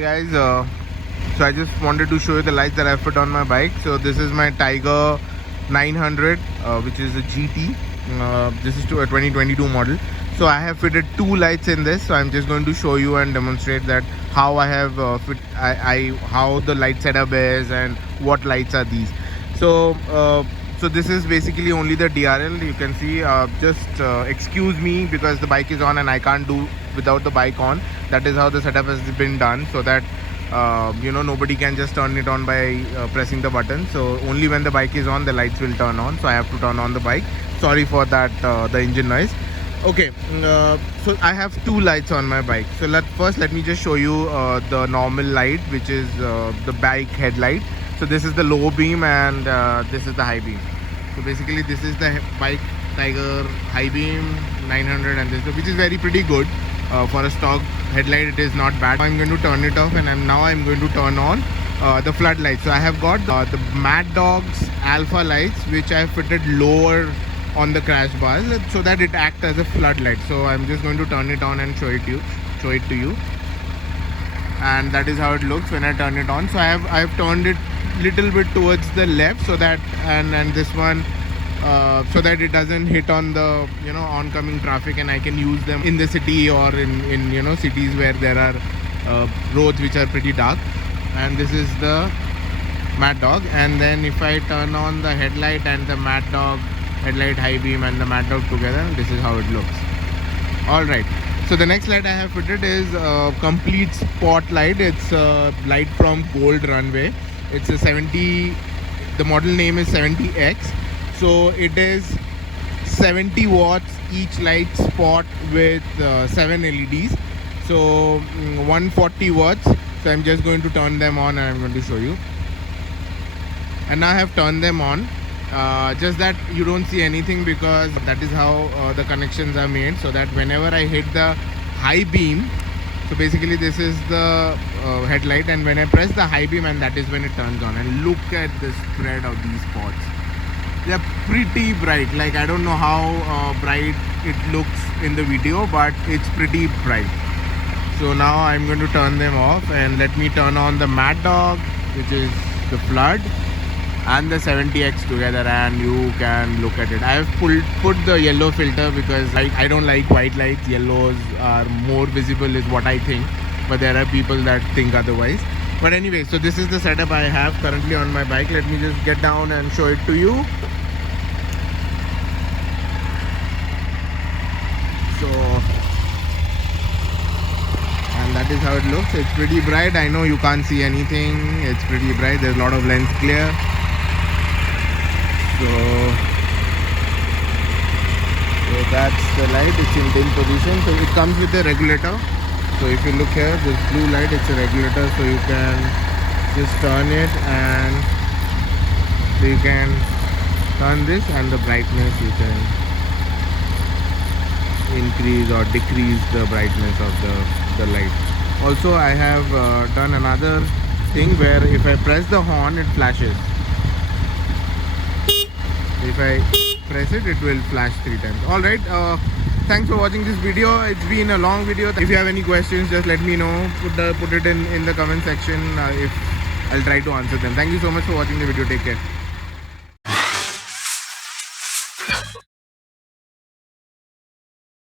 Hi guys, so I just wanted to show you the lights that I've put on my bike. So this is my Tiger 900, which is a GT. This is to a 2022 model. So I have fitted 2 lights in this. So I'm just going to show you and demonstrate that how I have how the light setup is and what lights are these. So so this is basically only the DRL. You can see, just excuse me because the bike is on and I can't do without the bike on. That is how the setup has been done, so that nobody can just turn it on by pressing the button. So only when the bike is on, the lights will turn on. So I have to turn on the bike. Sorry for that, the engine noise. Okay, so I have 2 lights on my bike. So first let me just show you the normal light, which is the bike headlight. So this is the low beam and this is the high beam. So basically this is the bike Tiger high beam 900, and this, which is pretty good for a stock headlight. It is not bad. I'm going to turn it off, and I'm going to turn on the floodlights. So I have got the Maddog Alpha lights, which I have fitted lower on the crash bars so that it acts as a floodlight. So I'm just going to turn it on and show it to you, and that is how it looks when I turn it on. So I have turned it little bit towards the left, so that and this one so that it doesn't hit on the oncoming traffic, and I can use them in the city or in cities where there are roads which are pretty dark. And this is the Maddog. And then if I turn on the headlight and the Maddog headlight high beam and the Maddog together, this is how it looks. Alright, so the next light I have fitted is a complete spotlight. It's a light from Gold Runway. It's a 70, the model name is 70x. So it is 70 watts each light spot with 7 LEDs. So 140 watts. So I'm just going to turn them on and I'm going to show you. And now I have turned them on. Just that you don't see anything because that is how the connections are made, so that whenever I hit the high beam, so basically this is the headlight, and when I press the high beam, and that is when it turns on. And look at the spread of these spots. They are pretty bright. Like, I don't know how bright it looks in the video, but it's pretty bright. So now I'm going to turn them off, and let me turn on the Maddog, which is the flood, and the 70x together, and you can look at it. I have put the yellow filter because I don't like white lights. Yellows are more visible is what I think, but there are people that think otherwise. But anyway, so this is the setup I have currently on my bike. Let me just get down and show it to you. So, and that is how it looks. It's pretty bright. I know you can't see anything. It's pretty bright. There's a lot of lens glare. So that's the light. It's in dim position. So it comes with a regulator. So if you look here, this blue light, it's a regulator. So you can just turn it, and so you can turn this, and the brightness you can increase or decrease the brightness of the light. Also, I have done another thing where if I press the horn, it flashes. If I press it, it will flash 3 times. Alright, thanks for watching this video. It's been a long video. If you have any questions, just let me know. Put it in the comment section. If I'll try to answer them. Thank you so much for watching the video. Take care.